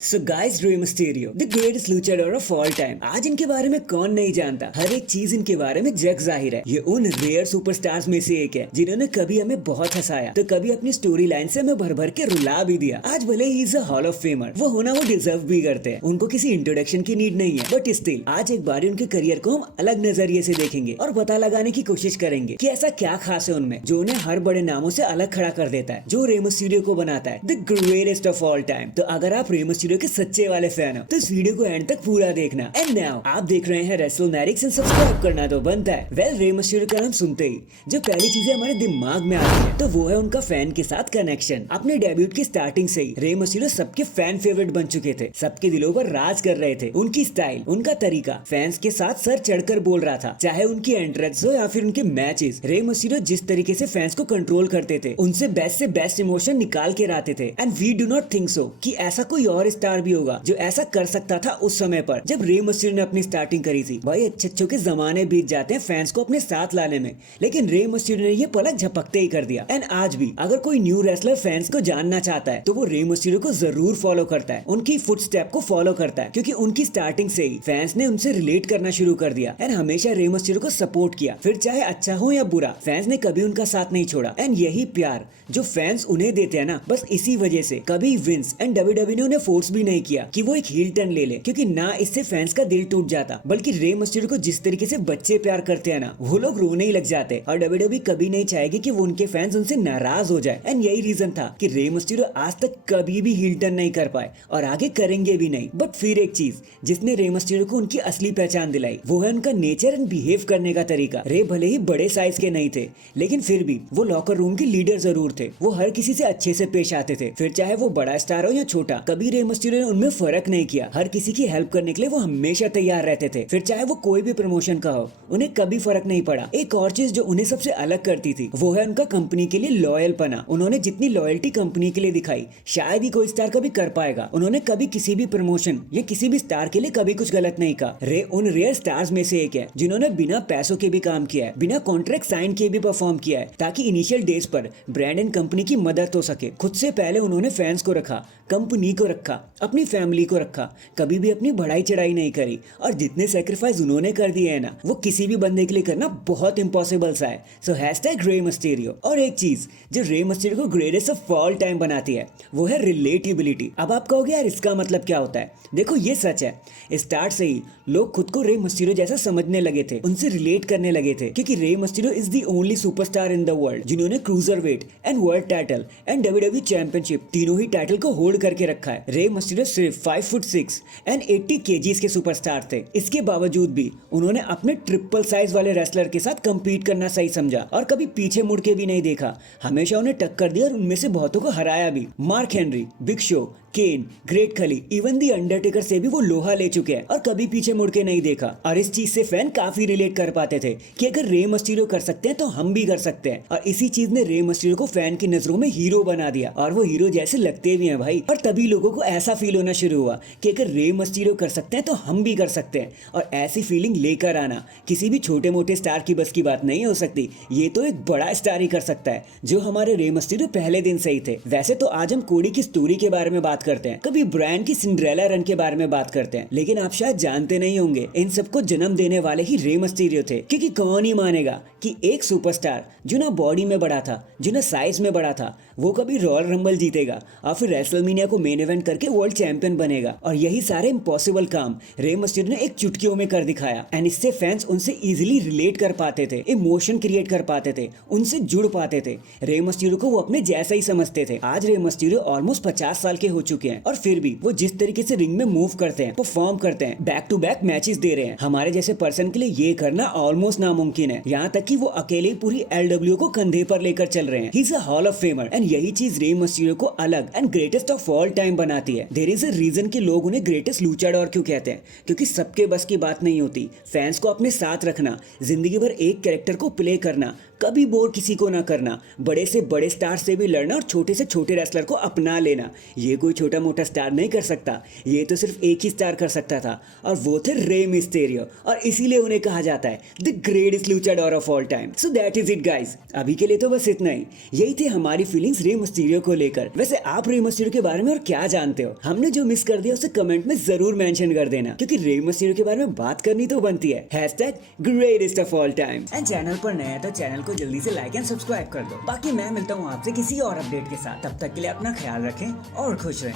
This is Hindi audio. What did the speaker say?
So guys, Rey Mysterio the greatest luchador of all time. आज इनके बारे में कौन नहीं जानता। हर एक चीज इनके बारे में जग जाहिर है। ये उन रेयर सुपरस्टार्स में से एक है जिन्होंने कभी हमें बहुत हंसाया तो कभी अपनी स्टोरी लाइन से हमें भर भर के रुला भी दिया। आज भले he is a hall of famer, वो होना वो डिजर्व भी करते हैं। उनको किसी इंट्रोडक्शन की नीड नहीं है, बट स्टिल आज एक बार उनके करियर को हम अलग नजरिए से देखेंगे और पता लगाने की कोशिश करेंगे कि ऐसा क्या खास है उनमें जो उन्हें हर बड़े नामों से अलग खड़ा कर देता है, जो रे मिस्टीरियो को बनाता है the greatest of all time. तो अगर आप रे मिस्टीरियो के सच्चे वाले फैन हो तो इस वीडियो को एंड तक पूरा देखना। एंड नाउ आप देख रहे हैं रेसलमैनिक्स एंड सब्सक्राइब करना तो बनता है। वेल, रे मिस्टीरियो का नाम सुनते ही जो पहली चीजें हमारे दिमाग में आती है तो वो है उनका फैन के साथ कनेक्शन। अपने डेब्यूट की स्टार्टिंग से ही रे मिस्टीरियो सबके फैन फेवरेट बन चुके थे, सबके दिलों पर राज कर रहे थे। उनकी स्टाइल, उनका तरीका फैंस के साथ सर चढ़कर बोल रहा था, चाहे उनकी एंट्रेंस हो या फिर उनके मैचेस। रे मिस्टीरियो जिस तरीके से फैंस को कंट्रोल करते थे, उनसे बेस्ट इमोशन निकाल के लाते थे। And we do not think so कि ऐसा कोई और स्टार भी होगा जो ऐसा कर सकता था उस समय पर जब रे मिस्टीरियो ने अपनी स्टार्टिंग करी थी। भाई, अच्छे के जमाने बीत जाते हैं फैंस को अपने साथ लाने में, लेकिन रे मिस्टीरियो ने ये पलक झपकते ही कर दिया। एंड आज भी अगर कोई न्यू रेसलर फैंस को जानना चाहता है तो वो रे मिस्टीरियो को जरूर फॉलो करता है, उनकी फुटस्टेप को फॉलो करता है, क्योंकि उनकी स्टार्टिंग से ही फैंस ने उनसे रिलेट करना शुरू कर दिया एंड हमेशा रे मिस्टीरियो को सपोर्ट किया। फिर चाहे अच्छा हो या बुरा, फैंस ने कभी उनका साथ नहीं छोड़ा। एंड यही प्यार जो फैंस उन्हें देते हैं ना, बस इसी वजह से कभी विंस एंड डब्ल्यूडब्ल्यूई ने उन्हें फोर्स भी नहीं किया कि वो एक हील टर्न ले ले, क्योंकि ना इससे फैंस का दिल टूट जाता, बल्कि रे मिस्टीरियो को जिस तरीके से बच्चे प्यार करते हैं ना, वो लोग रोने ही लग जाते। और डब्ल्यूडब्ल्यूई कभी नहीं चाहेगी कि वो उनके फैंस उनसे नाराज हो जाए। एंड यही रीजन था कि रे मिस्टीरियो आज तक कभी भी हील टर्न नहीं कर पाए और आगे करेंगे भी नहीं। बट फिर एक चीज जिसने रे मिस्टीरियो को उनकी असली पहचान दिलाई, वो है उनका नेचर एंड बिहेव करने का तरीका। रे भले ही बड़े साइज के नहीं थे, लेकिन फिर भी वो लॉकर रूम के लीडर जरूर थे। वो हर किसी से अच्छे से पेश आते थे, फिर चाहे वो बड़ा स्टार हो या छोटा। कभी रे मिस्टीरियो ने उनमें फर्क नहीं किया। हर किसी की हेल्प करने के लिए वो हमेशा तैयार रहते थे, फिर चाहे वो कोई भी प्रमोशन का हो, उन्हें कभी फर्क नहीं पड़ा। एक और चीज जो उन्हें सबसे अलग करती थी वो है उनका कंपनी के लिए लॉयल पना। उन्होंने जितनी लॉयल्टी कंपनी के लिए दिखाई, शायद ही कोई स्टार कभी कर पाएगा। उन्होंने कभी किसी भी प्रमोशन या किसी भी स्टार के लिए कभी कुछ गलत नहीं कहा। रे उन रेयर स्टार्स में से एक है जिन्होंने बिना पैसों के भी काम किया है, बिना कॉन्ट्रैक्ट साइन किए भी परफॉर्म किया है, ताकि इनिशियल डेज पर ब्रांड एंड कंपनी की मदद हो सके। खुद से पहले उन्होंने फैंस को रखा, कंपनी को रखा, अपनी फैमिली को रखा, कभी भी अपनी बढ़ाई चढ़ाई नहीं करी। और जितने सेक्रीफाइस उन्होंने कर दिए है ना, वो किसी भी बंदे के लिए करना बहुत इम्पॉसिबल सा है। सो हैशटैग रे मिस्टीरियो। और एक चीज जो रे मिस्टीरियो को ग्रेटेस्ट ऑफ ऑल टाइम बनाती है वो है रिलेटेबिलिटी। अब आप कहोगे यार इसका मतलब क्या होता है? देखो, ये सच है, स्टार्ट से ही लोग खुद को रे मिस्टीरियो जैसा समझने लगे थे, उनसे रिलेट करने लगे थे, क्योंकि Rey Mysterio is the only superstar in the world जिन्होंने cruiserweight and world title and WWE championship तीनों ही टाइटल को होल्ड करके रखा है। रे मिस्टीरियो सिर्फ 5'6" एंड 80 kgs के सुपरस्टार थे। इसके बावजूद भी उन्होंने अपने ट्रिपल साइज वाले रेसलर के साथ कंपीट करना सही समझा और कभी पीछे मुड़ के भी नहीं देखा। हमेशा उन्हें टक्कर दी और उनमें से बहुतों को हराया भी। मार्क हेनरी, बिग शो, केन, ग्रेट खली, इवन दी अंडरटेकर से भी वो लोहा ले चुके हैं और कभी पीछे मुड़ के नहीं देखा। और इस चीज से फैन काफी रिलेट कर पाते थे कि अगर रे मिस्टीरियो कर सकते हैं तो हम भी कर सकते हैं। और इसी चीज ने रे मिस्टीरियो को फैन की नजरों में हीरो बना दिया, और वो हीरो जैसे लगते भी हैं भाई। और तभी लोगों को ऐसा फील होना शुरू हुआ कि अगर रे मिस्टीरियो कर सकते हैं तो हम भी कर सकते हैं। और ऐसी फीलिंग लेकर आना किसी भी छोटे मोटे स्टार की बस की बात नहीं हो सकती, ये तो एक बड़ा स्टार ही कर सकता है, जो हमारे रे मिस्टीरियो पहले दिन से ही थे। वैसे तो आज हम कोडी की स्टोरी के बारे में बात करते हैं, कभी ब्रांड की सिंड्रेला रन के बारे में बात करते हैं, लेकिन आप शायद जानते नहीं होंगे इन सबको जन्म देने वाले ही रे मिस्टीरियो थे। क्योंकि कौन ही मानेगा कि एक सुपरस्टार जो ना बॉडी में बड़ा था, जो ना साइज में बड़ा था, वो कभी रॉयल रंबल जीतेगा और फिर रेसलमेनिया को मेन इवेंट करके वर्ल्ड चैंपियन बनेगा। और यही सारे इम्पॉसिबल काम रे मिस्टीरियो ने एक चुटकियों में कर दिखाया। एंड इससे फैंस उनसे इजीली रिलेट कर पाते थे, इमोशन क्रिएट कर पाते थे, उनसे जुड़ पाते थे। रे मिस्टीरियो को वो अपने जैसा ही समझते थे। आज रे मिस्टीरियो ऑलमोस्ट 50 साल के हो चुके हैं और फिर भी वो जिस तरीके से रिंग में मूव करते हैं, परफॉर्म करते हैं, बैक टू बैक मैचेस दे रहे हैं, हमारे जैसे पर्सन के लिए ये करना ऑलमोस्ट नामुमकिन है। यहाँ तक कि वो अकेले पूरी एलडब्ल्यू को कंधे पर लेकर चल रहे हैं। He is a hall of famer. And यही चीज रे मिस्टीरियो को अलग and greatest of all time बनाती है। देयर इज अ रीजन कि लोग उन्हें ग्रेटेस्ट लूचाडोर क्यों कहते हैं, क्योंकि सबके बस की बात नहीं होती। फैंस को अपने साथ रखना, जिंदगी भर एक कैरेक्टर को प्ले करना, कभी बोर किसी को ना करना, बड़े से बड़े स्टार से भी लड़ना और छोटे से छोटे रेसलर को अपना लेना। ये कोई छोटा मोटा स्टार नहीं कर सकता, ये तो सिर्फ एक ही स्टार कर सकता था और वो थे रे मिस्टेरियो, और इसीलिए उन्हें कहा जाता है the greatest luchador of all time. So that is it guys, अभी के लिए तो बस इतना ही। यही थे हमारी फीलिंग्स रे मिस्टीरियो को लेकर। वैसे आप रे मिस्टीरियो के बारे में और क्या जानते हो? हमने जो मिस कर दिया उसे कमेंट में जरूर मेंशन कर देना, क्योंकि रे मिस्टीरियो के बारे में बात करनी तो बनती है। #greatest of all time। And channel पर नया है तो चैनल को जल्दी से लाइक एंड सब्सक्राइब कर दो। बाकी मैं मिलता हूँ आपसे किसी और अपडेट के साथ, तब तक के लिए अपना ख्याल रखें और खुश रहें।